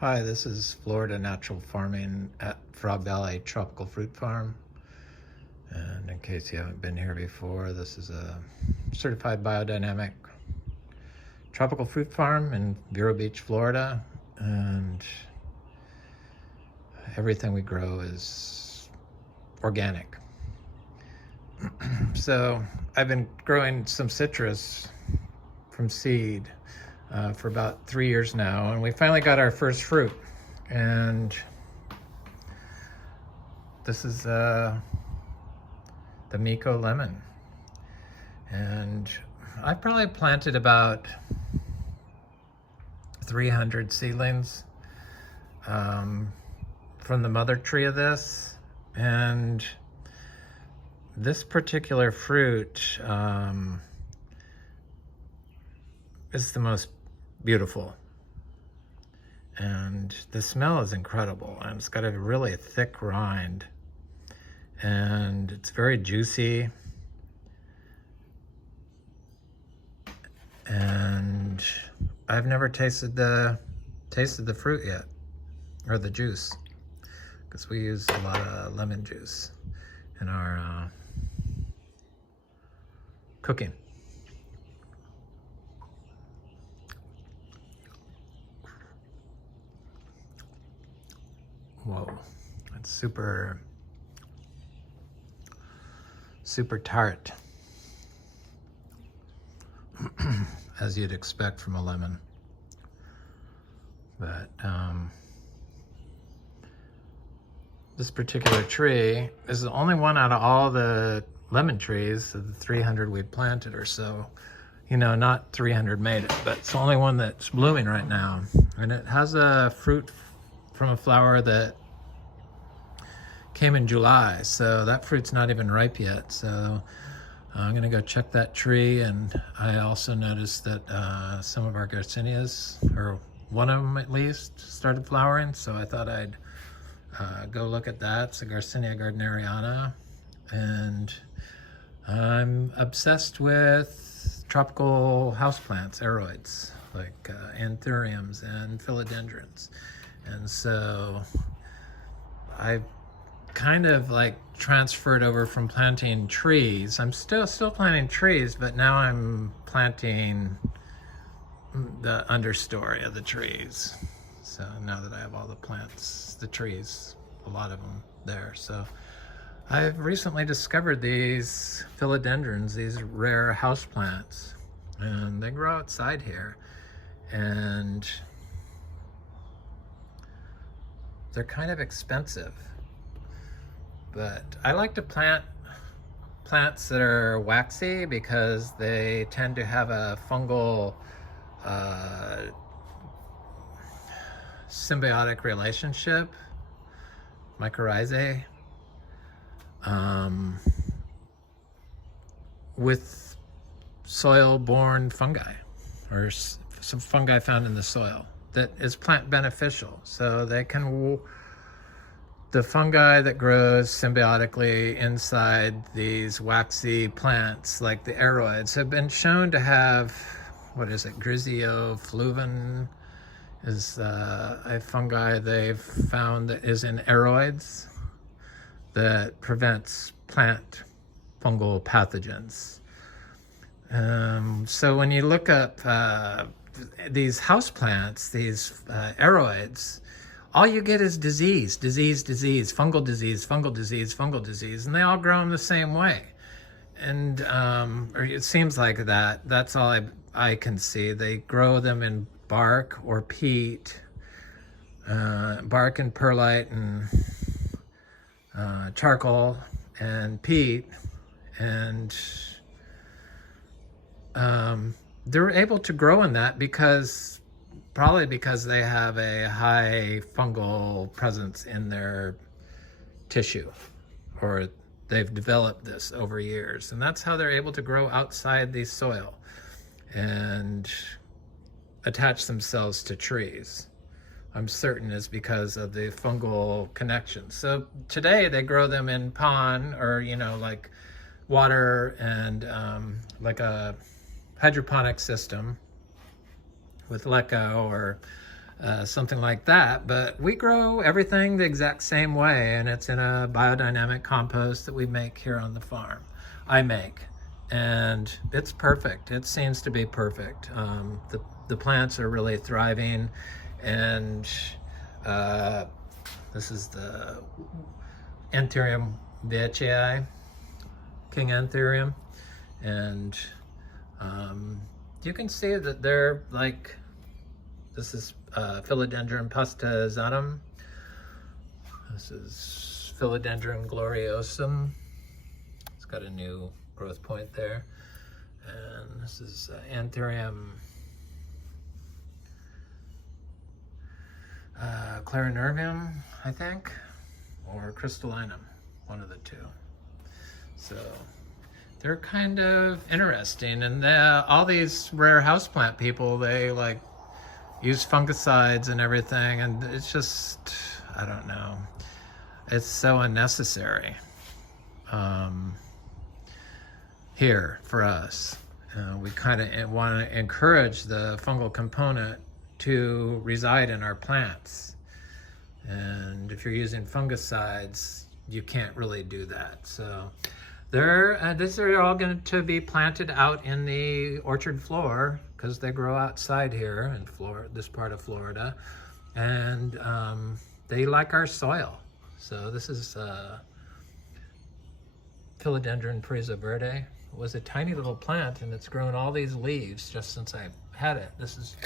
Hi, this is Florida Natural Farming at Frog Valley Tropical Fruit Farm. And in case you haven't been here before, this is a certified biodynamic tropical fruit farm in Vero Beach, Florida. And everything we grow is organic. So I've been growing some citrus from seed for about 3 years now, and we finally got our first fruit. And this is the Mikko Lemon, and I probably planted about 300 seedlings from the mother tree of this. And this particular fruit is the most beautiful, and the smell is incredible, and it's got a really thick rind, and it's very juicy, and I've never tasted the fruit yet, or the juice, because we use a lot of lemon juice in our cooking. Whoa, it's super tart, as you'd expect from a lemon. But this particular tree is the only one out of all the lemon trees, of the 300 we planted or so. You know, not 300 made it, but it's the only one that's blooming right now. And it has a fruit from a flower that came in July, so that fruit's not even ripe yet. So I'm gonna go check that tree. And I also noticed that some of our Garcinias, or one of them at least, started flowering, so I thought I'd go look at that. It's a Garcinia gardneriana, and I'm obsessed with tropical houseplants, aroids, like anthuriums and philodendrons. And so I kind of like transferred over from planting trees. I'm still planting trees, but now I'm planting the understory of the trees. So now that I have all the plants, the trees, a lot of them there. So I've recently discovered these philodendrons, these rare houseplants, and they grow outside here, and they're kind of expensive. But I like to plant plants that are waxy because they tend to have a fungal symbiotic relationship, mycorrhizae, with soil-borne fungi, or some fungi found in the soil that is plant beneficial. So they can, the fungi that grows symbiotically inside these waxy plants, like the aroids, have been shown to have, what is it, griseofluvan is a fungi they've found that is in aroids that prevents plant fungal pathogens. So when you look up these houseplants, these aroids, all you get is disease, fungal disease, and they all grow in the same way. And or it seems like that. That's all I can see. They grow them in bark or peat, bark and perlite and charcoal and peat, and they're able to grow in that probably because they have a high fungal presence in their tissue, or they've developed this over years, and that's how they're able to grow outside the soil and attach themselves to trees. I'm certain is because of the fungal connection. So today they grow them in pond, or like water, and like a hydroponic system with leco or something like that. But we grow everything the exact same way, and it's in a biodynamic compost that we make here on the farm. I make, and it's perfect. It seems to be perfect. The plants are really thriving, and this is the Anthurium veitchii, King Anthurium, and you can see that they're like, this is Philodendron pastazatum. This is Philodendron gloriosum. It's got a new growth point there. And this is Anthurium clarinervium, I think, or crystallinum, one of the two. So they're kind of interesting, and all these rare houseplant people, they like use fungicides and everything, and it's just, I don't know, it's so unnecessary here for us. We kind of want to encourage the fungal component to reside in our plants, and if you're using fungicides, you can't really do that. So these are all going to be planted out in the orchard floor because they grow outside here in this part of Florida, and they like our soil. So this is Philodendron Pariso verde. It was a tiny little plant, and it's grown all these leaves just since I had it. This is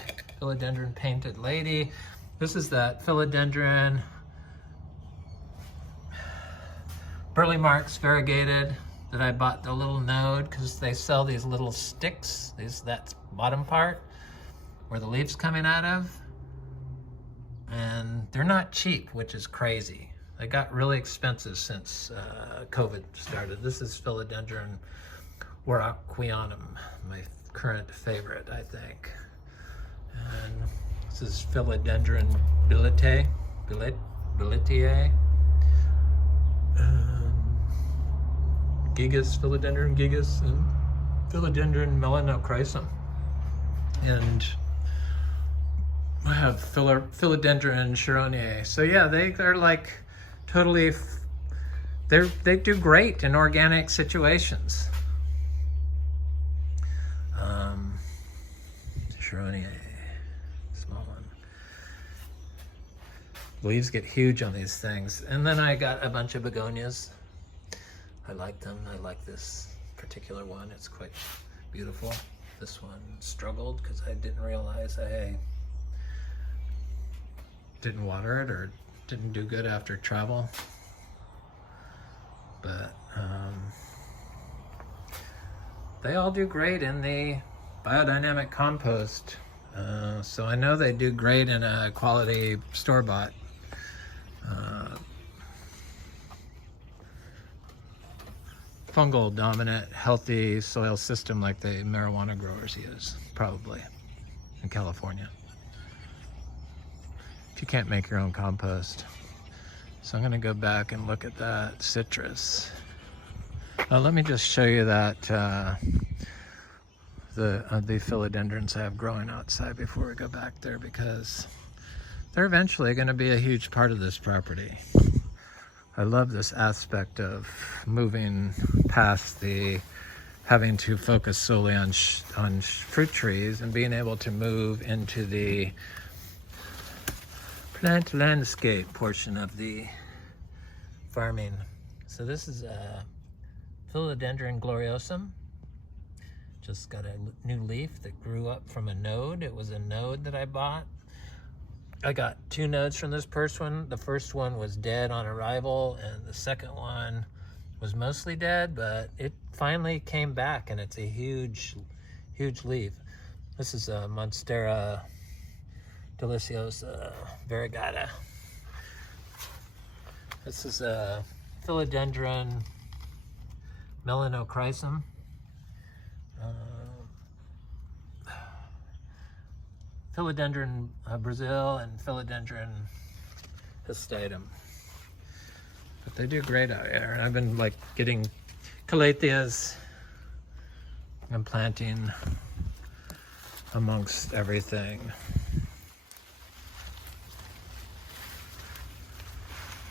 Philodendron painted lady. This is that Philodendron burley marks variegated that I bought the little node because they sell these little sticks, that bottom part where the leaves coming out of, and they're not cheap, which is crazy. They got really expensive since COVID started. This is Philodendron warocquianum, my current favorite, I think. And this is Philodendron billetiae. Gigas, Philodendron gigas, and Philodendron melanochrysum. And I have Philodendron chironae. So yeah, they're like totally, they do great in organic situations. Chironae, small one. Leaves get huge on these things. And then I got a bunch of begonias. I like them. I like this particular one. It's quite beautiful. This one struggled because I didn't realize I didn't water it or didn't do good after travel. But they all do great in the biodynamic compost. So I know they do great in a quality store-bought fungal dominant healthy soil system like the marijuana growers use, probably in California, if you can't make your own compost. So I'm going to go back and look at that citrus. Let me just show you that the philodendrons I have growing outside before we go back there, because they're eventually going to be a huge part of this property. I love this aspect of moving past the having to focus solely on fruit trees and being able to move into the plant landscape portion of the farming. So this is a Philodendron gloriosum. Just got a new leaf that grew up from a node. It was a node that I bought. I got 2 nodes from this first one. The first one was dead on arrival, and the second one was mostly dead, but it finally came back, and it's a huge, huge leaf. This is a Monstera deliciosa variegata. This is a Philodendron melanochrysum. Philodendron Brazil and Philodendron histatum. But they do great out here. And I've been like getting calatheas and planting amongst everything.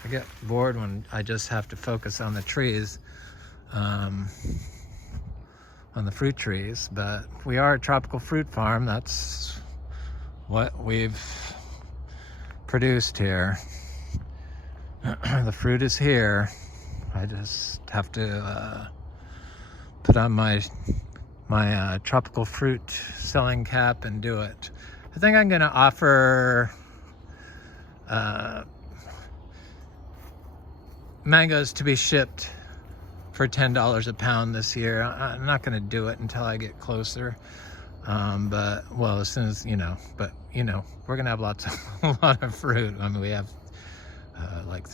get bored when I just have to focus on the trees, on the fruit trees. But we are a tropical fruit farm. That's what we've produced here. The fruit is here. I just have to put on my tropical fruit selling cap and do it. I think I'm going to offer mangoes to be shipped for $10 a pound this year. I'm not going to do it until I get closer. But well, as soon as but we're gonna have a lot of fruit. I mean, we have like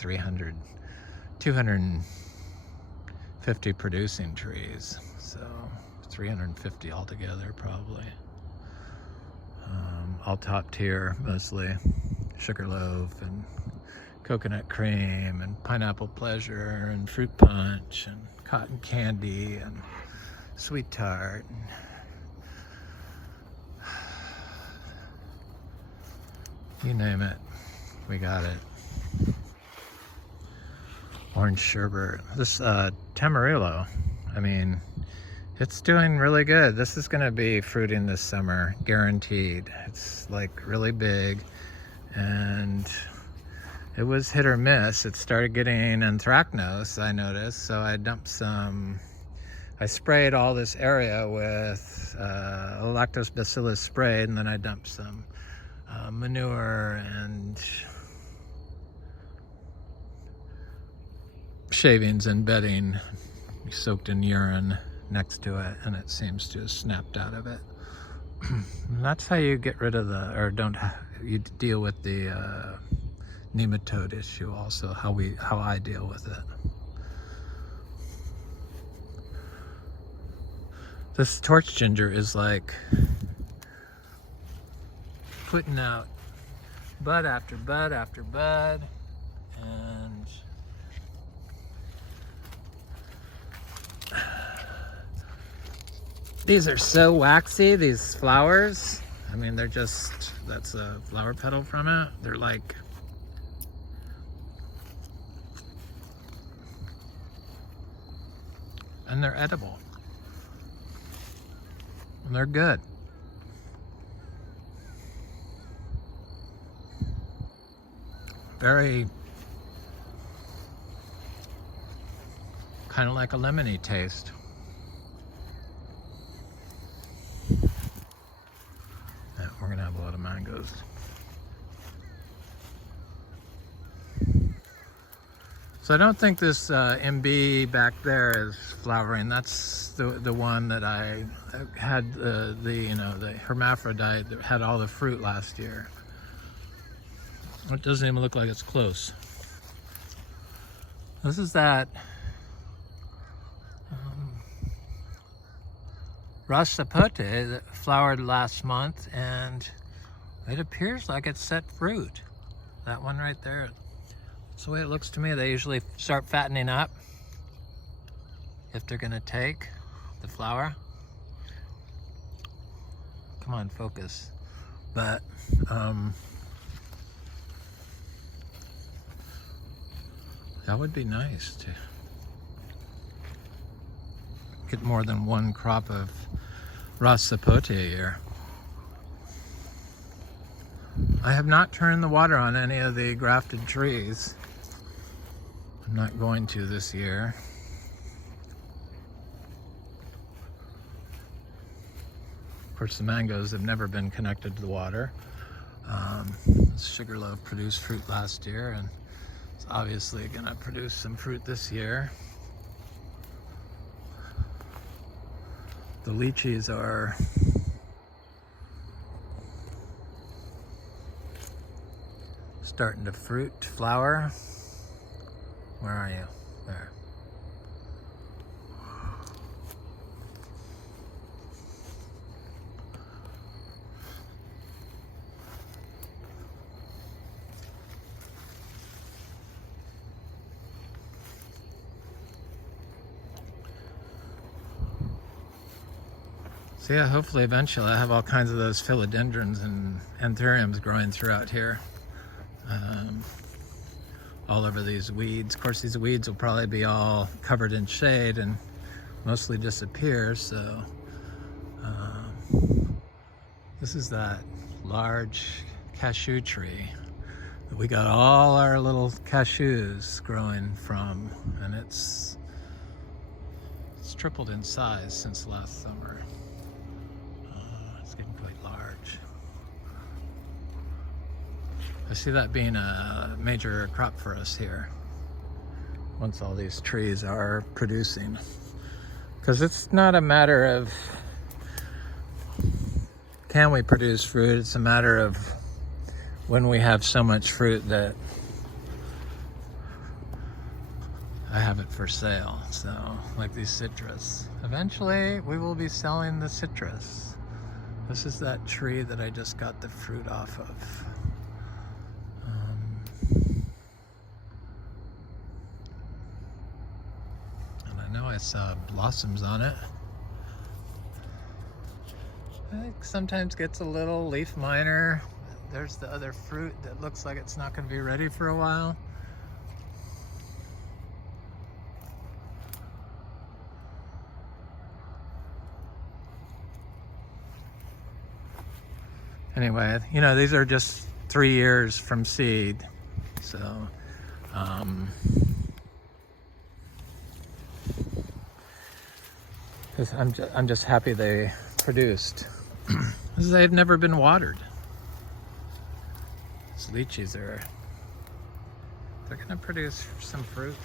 250 producing trees, so 350 altogether probably. All top tier, mostly sugarloaf and coconut cream and pineapple pleasure and fruit punch and cotton candy and sweet tart. You name it, we got it. Orange sherbet. This Tamarillo, I mean, it's doing really good. This is gonna be fruiting this summer, guaranteed. It's like really big, and it was hit or miss. It started getting anthracnose, I noticed, so I dumped some. I sprayed all this area with lactobacillus sprayed, and then I dumped some manure and shavings and bedding soaked in urine next to it, and it seems to have snapped out of it. That's how you get rid of you deal with the nematode issue. Also, how I deal with it. This torch ginger is like putting out bud after bud after bud, and these are so waxy, these flowers. I mean, they're just, that's a flower petal from it. They're like, and they're edible. And they're good. Very kind of like a lemony taste. Yeah, we're gonna have a lot of mangoes. So I don't think this MB back there is flowering. That's the one that I had the hermaphrodite that had all the fruit last year. It doesn't even look like it's close. This is that Rasapote that flowered last month, and it appears like it's set fruit. That one right there. That's the way it looks to me. They usually start fattening up if they're gonna take the flower. Come on, focus. But that would be nice to get more than one crop of Rasapote a year. I have not turned the water on any of the grafted trees. I'm not going to this year. Of course, the mangoes have never been connected to the water. Sugarloaf produced fruit last year, and it's obviously gonna produce some fruit this year. The lychees are starting to flower. Where are you? There. So yeah, hopefully eventually I have all kinds of those philodendrons and anthuriums growing throughout here. all over these weeds. Of course, these weeds will probably be all covered in shade and mostly disappear. So this is that large cashew tree that we got all our little cashews growing from, and it's tripled in size since last summer. It's getting quite large. I see that being a major crop for us here once all these trees are producing, because it's not a matter of can we produce fruit, it's a matter of when we have so much fruit that I have it for sale. So like these citrus, eventually we will be selling the citrus. This is that tree that I just got the fruit off of. And I know I saw blossoms on it. I think sometimes gets a little leaf miner. There's the other fruit that looks like it's not going to be ready for a while. Anyway, you know, these are just 3 years from seed. So, I'm just happy they produced. They've never been watered. These lychees they're gonna produce some fruit.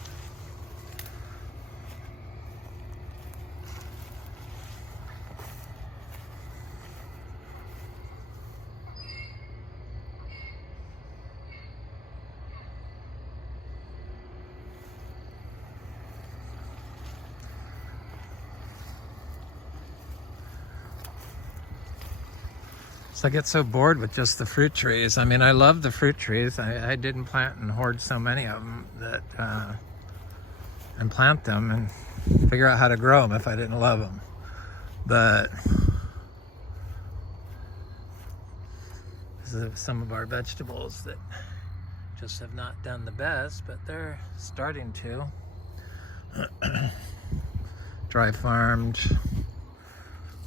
So I get so bored with just the fruit trees. I mean, I love the fruit trees. I didn't plant and hoard so many of them that, and plant them and figure out how to grow them if I didn't love them. But some of our vegetables that just have not done the best, but they're starting to. Dry farmed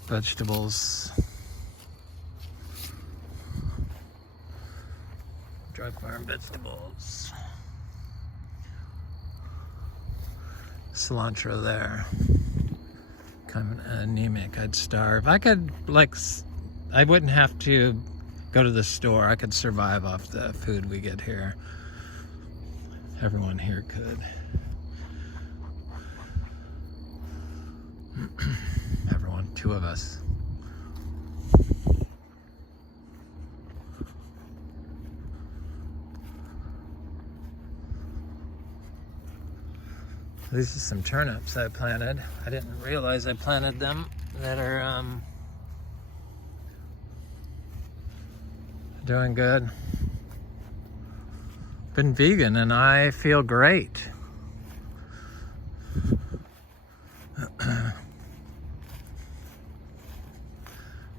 vegetables. Dry farm vegetables. Cilantro there. Kind of anemic. I'd starve. I could, like, I wouldn't have to go to the store. I could survive off the food we get here. Everyone here could. Everyone, 2 of us. These are some turnips I planted. I didn't realize I planted them, that are doing good. Been vegan and I feel great.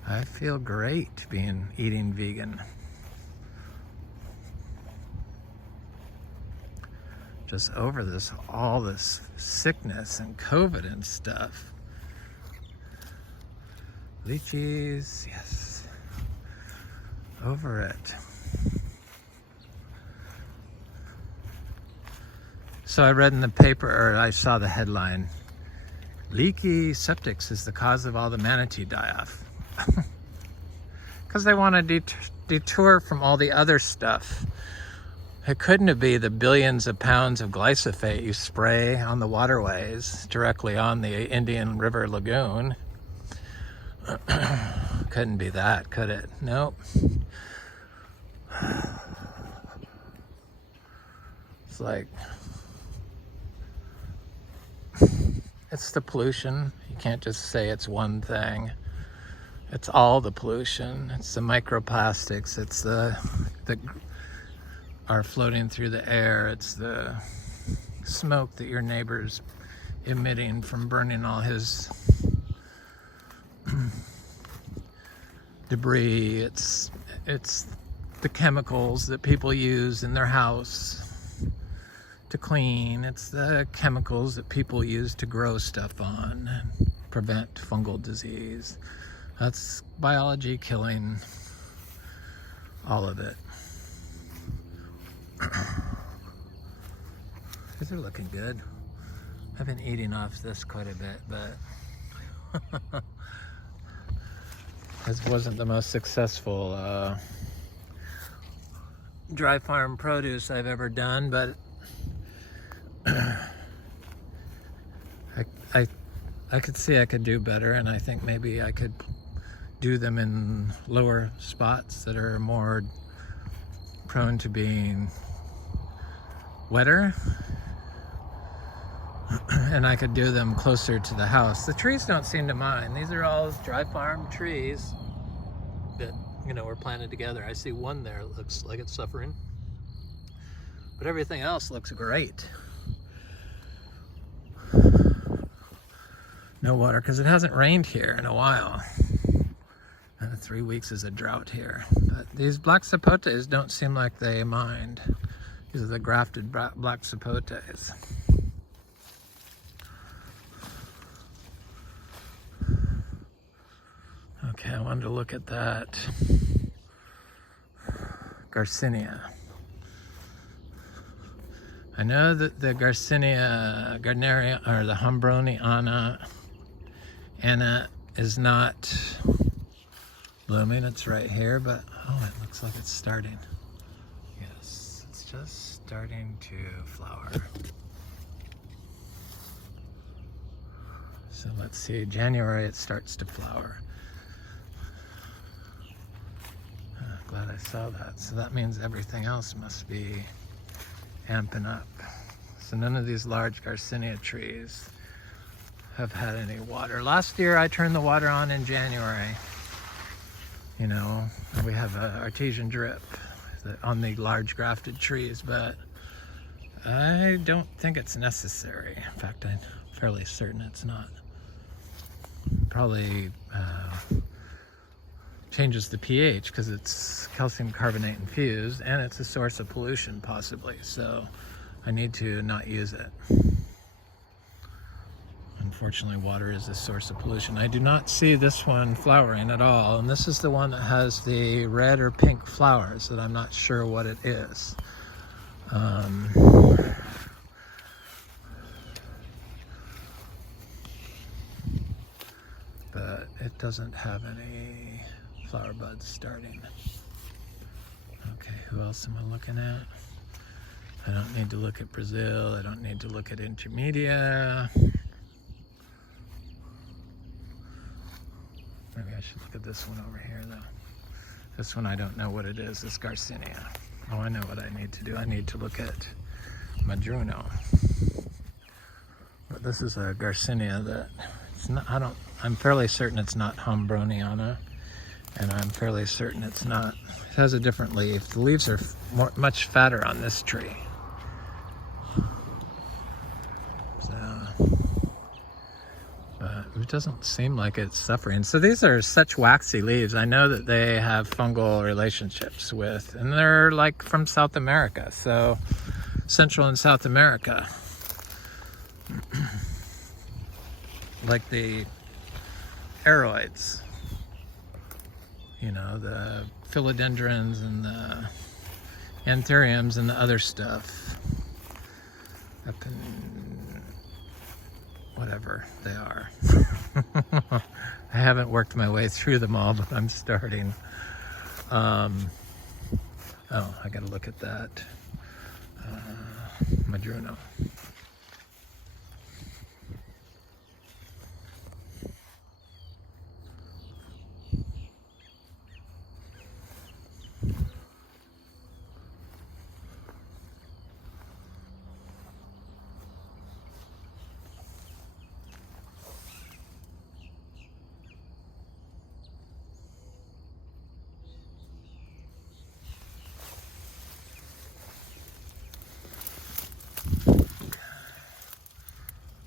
I feel great eating vegan. Just over all this sickness and COVID and stuff. Lychees, yes. Over it. So I read in the paper, or I saw the headline, leaky septics is the cause of all the manatee die-off. Because they want to detour from all the other stuff. It couldn't be the billions of pounds of glyphosate you spray on the waterways directly on the Indian River Lagoon. Couldn't be that, could it? Nope. It's like, it's the pollution. You can't just say it's one thing. It's all the pollution. It's the microplastics. It's the are floating through the air. It's the smoke that your neighbor's emitting from burning all his debris. It's the chemicals that people use in their house. to clean. It's the chemicals that people use to grow stuff on and prevent fungal disease. That's biology killing all of it. These are looking good. I've been eating off this quite a bit, but this wasn't the most successful dry farm produce I've ever done, but I could see I could do better, and I think maybe I could do them in lower spots that are more prone to being wetter, and I could do them closer to the house. The trees don't seem to mind. These are all dry farm trees that, you know, were planted together. I see one there that looks like it's suffering, but everything else looks great. No water because it hasn't rained here in a while. And 3 weeks is a drought here. But these black sapotes don't seem like they mind. These are the grafted black sapotes. Okay, I wanted to look at that Garcinia. I know that the Garcinia, gardneriana, or the hombroniana, Anna is not blooming. It's right here, but oh, it looks like it's starting. Yes, it's just starting to flower. So let's see, January it starts to flower. Glad I saw that. So that means everything else must be amping up. So none of these large Garcinia trees have had any water. Last year I turned the water on in January. You know, we have an artesian drip on the large grafted trees, but I don't think it's necessary. In fact, I'm fairly certain it's not. Probably changes the pH because it's calcium carbonate infused, and it's a source of pollution possibly, so I need to not use it. Unfortunately, water is a source of pollution. I do not see this one flowering at all, and this is the one that has the red or pink flowers that I'm not sure what it is. But it doesn't have any flower buds starting. Okay, who else am I looking at? I don't need to look at Brazil. I don't need to look at Intermedia. Maybe I should look at this one over here though. This one I don't know what it is. It's Garcinia. Oh, I know what I need to do. I need to look at madruno. But this is a Garcinia that it's not. I'm fairly certain it's not hombroniana, and I'm fairly certain it's not. It has a different leaf. The leaves are much fatter on this tree. It doesn't seem like it's suffering. So these are such waxy leaves. I know that they have fungal relationships with, and they're like from South America, so Central and South America. Like the aroids, you know, the philodendrons and the anthuriums and the other stuff up in whatever they are. I haven't worked my way through them all, but I'm starting. Oh, I gotta look at that madruno.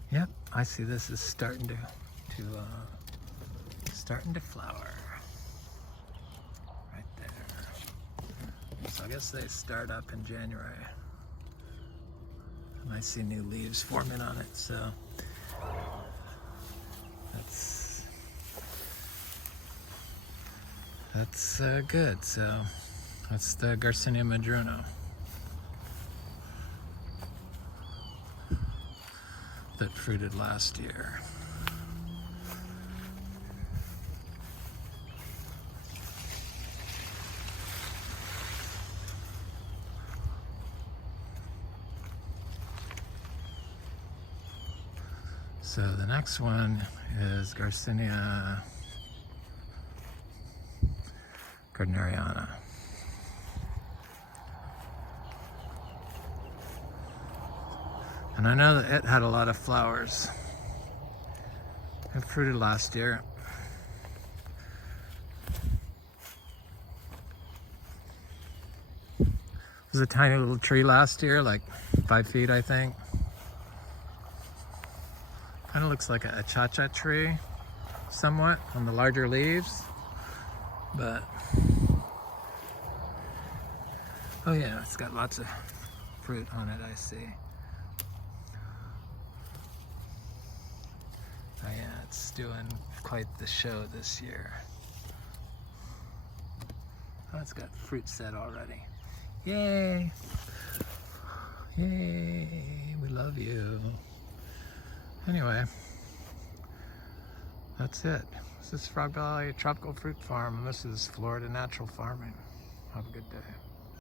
Yep, I see this is starting to flower right there. So I guess they start up in January. And I see new leaves forming on it, so that's good. So that's the Garcinia madruno that fruited last year. So the next one is Garcinia gardneriana. And I know that it had a lot of flowers. It fruited last year. It was a tiny little tree last year, like 5 feet, I think. Kind of looks like a cha-cha tree, somewhat, on the larger leaves. But, oh yeah, it's got lots of fruit on it, I see. Oh yeah, it's doing quite the show this year. Oh, it's got fruit set already. Yay! Yay! We love you. Anyway, that's it. This is Frog Valley Tropical Fruit Farm, and this is Florida Natural Farming. Have a good day.